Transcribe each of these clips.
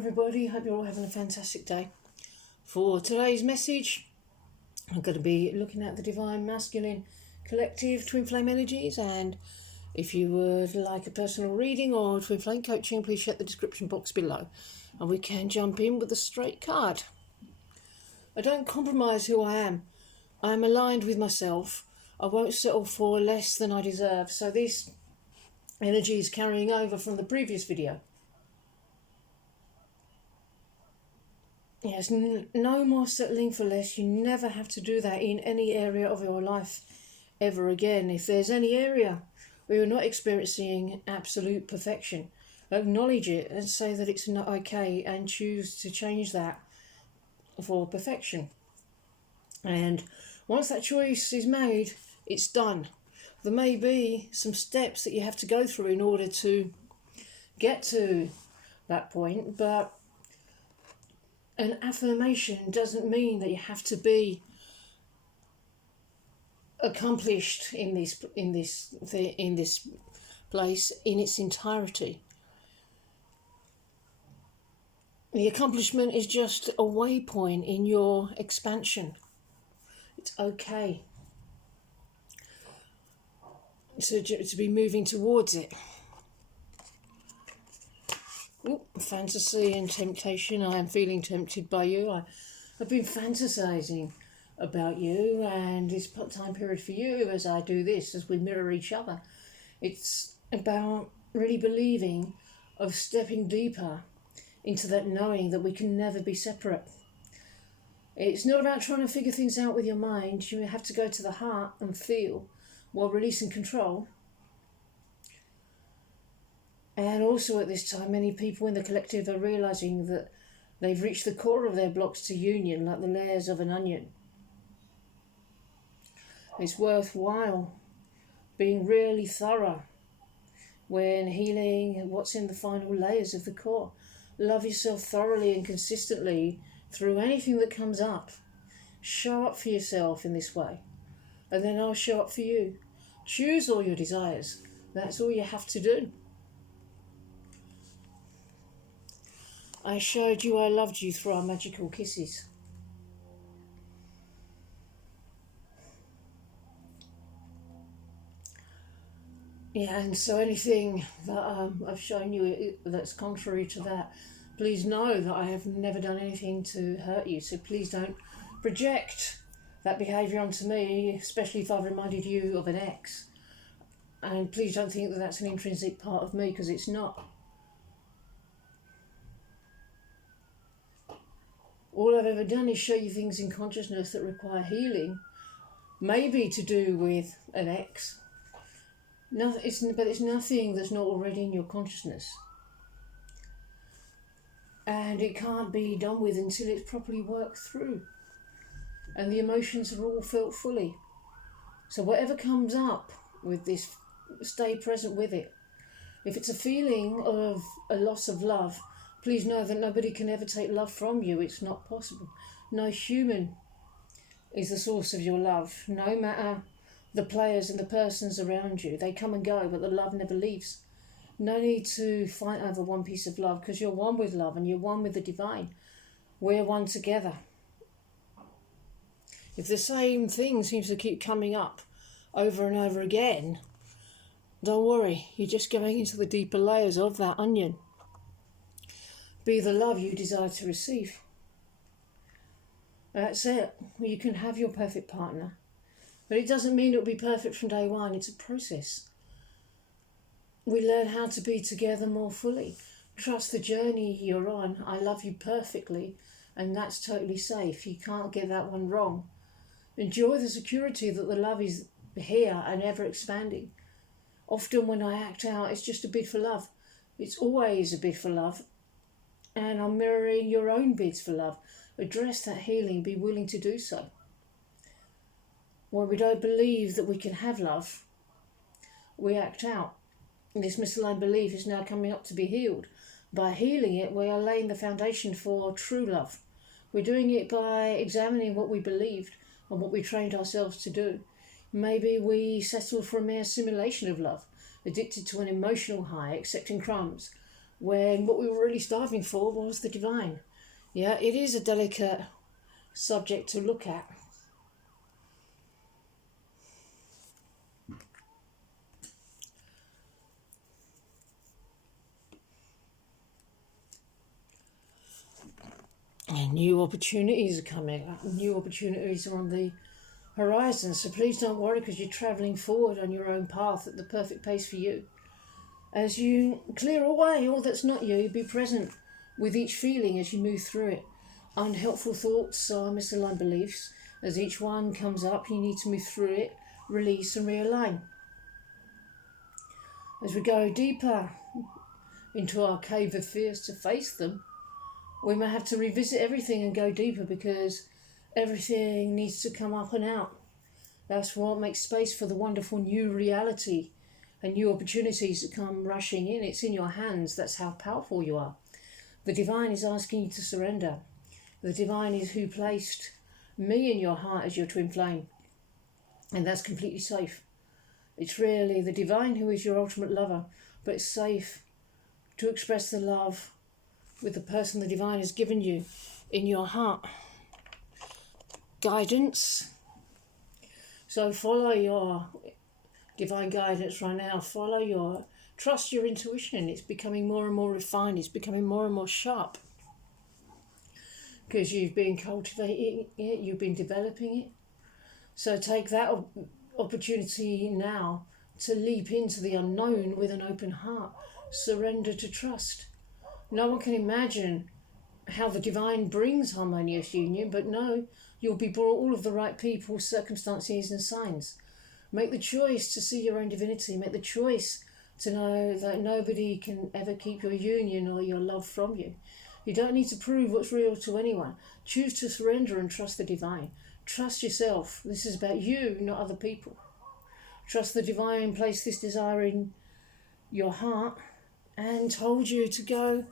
everybody, hope you're all having a fantastic day. For today's message, I'm going to be looking at the Divine Masculine Collective Twin Flame Energies, and if you would like a personal reading or Twin Flame coaching, please check the description box below and we can jump in with a straight card. I don't compromise who I am. I am aligned with myself. I won't settle for less than I deserve. So this energy is carrying over from the previous video. Yes, no more settling for less. You never have to do that in any area of your life ever again. If there's any area where you're not experiencing absolute perfection, acknowledge it and say that it's not okay and choose to change that for perfection. And once that choice is made, it's done. There may be some steps that you have to go through in order to get to that point, but an affirmation doesn't mean that you have to be accomplished in this place in its entirety. The accomplishment is just a waypoint in your expansion. It's okay to be moving towards it. Ooh, fantasy and temptation. I am feeling tempted by you. I've been fantasizing about you, and it's time period for you as I do this, as we mirror each other. It's about really believing of stepping deeper into that knowing that we can never be separate. It's not about trying to figure things out with your mind. You have to go to the heart and feel while releasing control. And also at this time, many people in the collective are realising that they've reached the core of their blocks to union, like the layers of an onion. It's worthwhile being really thorough when healing what's in the final layers of the core. Love yourself thoroughly and consistently through anything that comes up. Show up for yourself in this way, and then I'll show up for you. Choose all your desires. That's all you have to do. I showed you I loved you through our magical kisses. Yeah, and so anything that I've shown you that's contrary to that, please know that I have never done anything to hurt you. So please don't project that behaviour onto me, especially if I've reminded you of an ex. And please don't think that that's an intrinsic part of me, because it's not. All I've ever done is show you things in consciousness that require healing, maybe to do with an ex. But it's nothing that's not already in your consciousness. And it can't be done with until it's properly worked through. And the emotions are all felt fully. So whatever comes up with this, stay present with it. If it's a feeling of a loss of love, please know that nobody can ever take love from you. It's not possible. No human is the source of your love. No matter the players and the persons around you. They come and go, but the love never leaves. No need to fight over one piece of love, because you're one with love and you're one with the divine. We're one together. If the same thing seems to keep coming up over and over again, don't worry. You're just going into the deeper layers of that onion. Be the love you desire to receive. That's it. You can have your perfect partner. But it doesn't mean it'll be perfect from day one. It's a process. We learn how to be together more fully. Trust the journey you're on. I love you perfectly, and that's totally safe. You can't get that one wrong. Enjoy the security that the love is here and ever expanding. Often when I act out, it's just a bid for love. It's always a bid for love. And I'm mirroring your own bids for love. Address that healing. Be willing to do so. When we don't believe that we can have love, we act out. This misaligned belief is now coming up to be healed. By healing it, we are laying the foundation for true love. We're doing it by examining what we believed and what we trained ourselves to do. Maybe we settled for a mere simulation of love, addicted to an emotional high, accepting crumbs, when what we were really striving for was the divine. Yeah, it is a delicate subject to look at. And new opportunities are coming up. New opportunities are on the horizon. So please don't worry, because you're travelling forward on your own path at the perfect pace for you. As you clear away all that's not you, be present with each feeling as you move through it. Unhelpful thoughts are misaligned beliefs. As each one comes up, you need to move through it, release and realign. As we go deeper into our cave of fears to face them, we may have to revisit everything and go deeper, because everything needs to come up and out. That's what makes space for the wonderful new reality and new opportunities that come rushing in. It's in your hands. That's how powerful you are. The divine is asking you to surrender. The divine is who placed me in your heart as your twin flame. And that's completely safe. It's really the divine who is your ultimate lover, but it's safe to express the love with the person the divine has given you in your heart. Guidance. So follow your divine guidance right now. Trust your intuition. It's becoming more and more refined. It's becoming more and more sharp, because you've been cultivating it, you've been developing it. So take that opportunity now to leap into the unknown with an open heart. Surrender to trust. No one can imagine how the divine brings harmonious union, but no, you'll be brought all of the right people, circumstances and signs. Make the choice to see your own divinity. Make the choice to know that nobody can ever keep your union or your love from you. You don't need to prove what's real to anyone. Choose to surrender and trust the divine. Trust yourself. This is about you, not other people. Trust the divine placed this desire in your heart and told you to go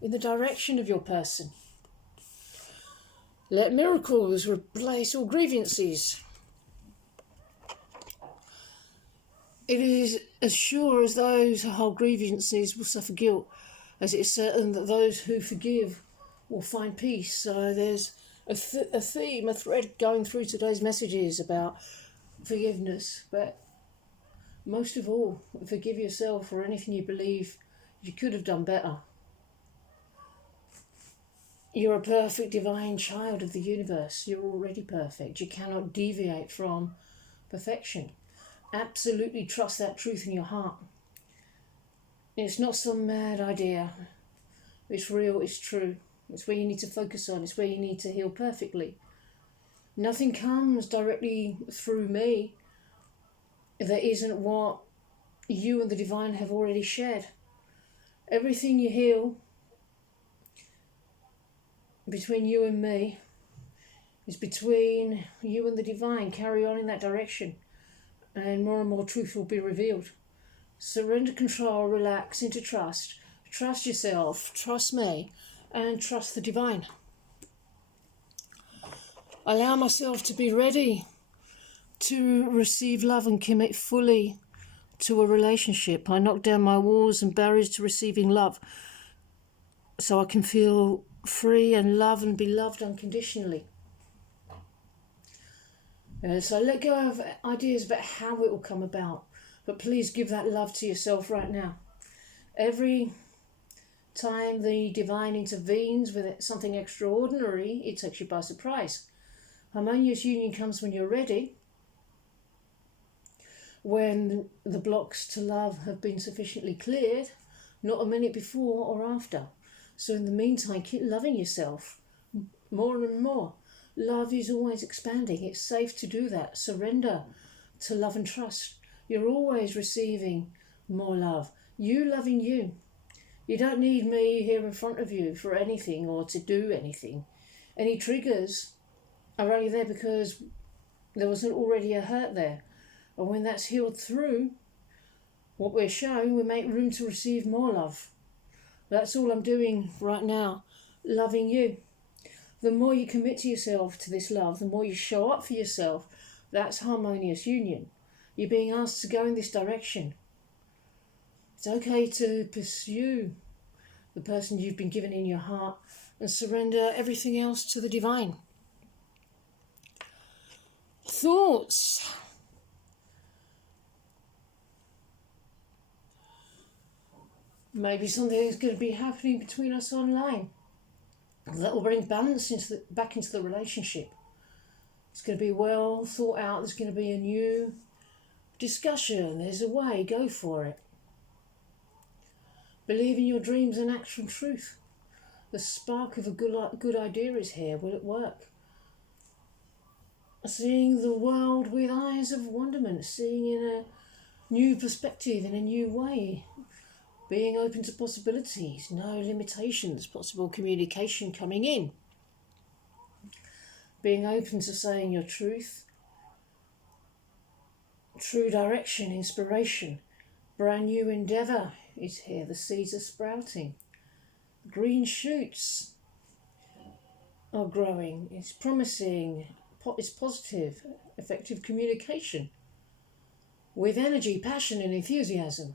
in the direction of your person. Let miracles replace all grievances. It is as sure as those who hold grievances will suffer guilt, as it is certain that those who forgive will find peace. So there's a theme, a thread going through today's messages about forgiveness, but most of all, forgive yourself for anything you believe you could have done better. You're a perfect divine child of the universe. You're already perfect. You cannot deviate from perfection. Absolutely trust that truth in your heart. It's not some mad idea. It's real, it's true. It's where you need to focus on. It's where you need to heal perfectly. Nothing comes directly through me that isn't what you and the divine have already shared. Everything you heal between you and me is between you and the divine. Carry on in that direction, and more truth will be revealed. Surrender control, relax into trust. Trust yourself, trust me, and trust the divine. Allow myself to be ready to receive love and commit fully to a relationship. I knock down my walls and barriers to receiving love, so I can feel free and love and be loved unconditionally. So let go of ideas about how it will come about, but please give that love to yourself right now. Every time the divine intervenes with something extraordinary, it takes you by surprise. Harmonious union comes when you're ready, when the blocks to love have been sufficiently cleared, not a minute before or after. So in the meantime, keep loving yourself more and more. Love is always expanding. It's safe to do that. Surrender to love and trust. You're always receiving more love. You loving you. You don't need me here in front of you for anything or to do anything. Any triggers are only there because there was already a hurt there. And when that's healed through what we're showing, we make room to receive more love. That's all I'm doing right now, loving you. The more you commit to yourself, to this love, the more you show up for yourself, that's harmonious union. You're being asked to go in this direction. It's okay to pursue the person you've been given in your heart, and surrender everything else to the divine. Thoughts. Maybe something is going to be happening between us online that will bring balance back into the relationship. It's going to be well thought out. There's going to be a new discussion. There's a way. Go for it. Believe in your dreams and act from truth. The spark of a good idea is here. Will it work? Seeing the world with eyes of wonderment. Seeing in a new perspective, in a new way. Being open to possibilities. No limitations. Possible communication coming in. Being open to saying your truth. True direction, inspiration. Brand new endeavour is here. The seeds are sprouting. Green shoots are growing. It's promising. It's positive. Effective communication. With energy, passion and enthusiasm.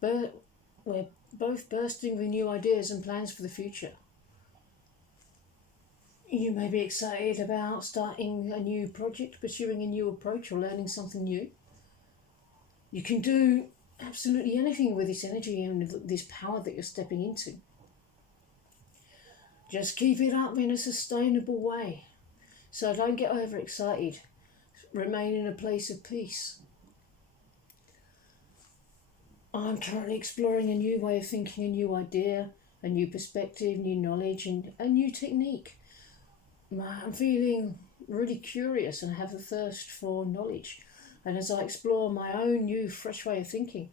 But we're both bursting with new ideas and plans for the future. You may be excited about starting a new project, pursuing a new approach, or learning something new. You can do absolutely anything with this energy and this power that you're stepping into. Just keep it up in a sustainable way. So don't get overexcited. Remain in a place of peace. I'm currently exploring a new way of thinking, a new idea, a new perspective, new knowledge, and a new technique. I'm feeling really curious and have a thirst for knowledge. And as I explore my own new, fresh way of thinking,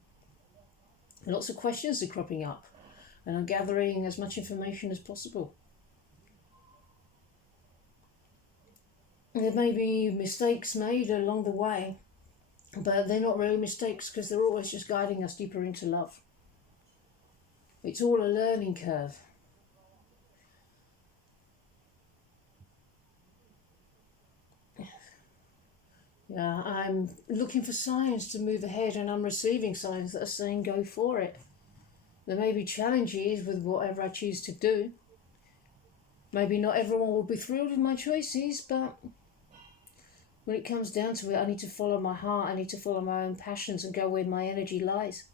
lots of questions are cropping up, and I'm gathering as much information as possible. There may be mistakes made along the way, but they're not really mistakes because they're always just guiding us deeper into love. It's all a learning curve. I'm looking for signs to move ahead, and I'm receiving signs that are saying go for it. There may be challenges with whatever I choose to do. Maybe not everyone will be thrilled with my choices, but when it comes down to it, I need to follow my heart. I need to follow my own passions and go where my energy lies.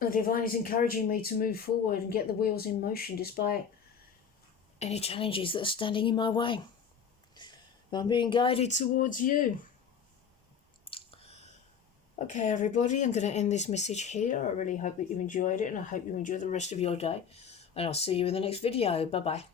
The divine is encouraging me to move forward and get the wheels in motion despite any challenges that are standing in my way. I'm being guided towards you. Okay, everybody, I'm going to end this message here. I really hope that you enjoyed it, and I hope you enjoy the rest of your day. And I'll see you in the next video. Bye-bye.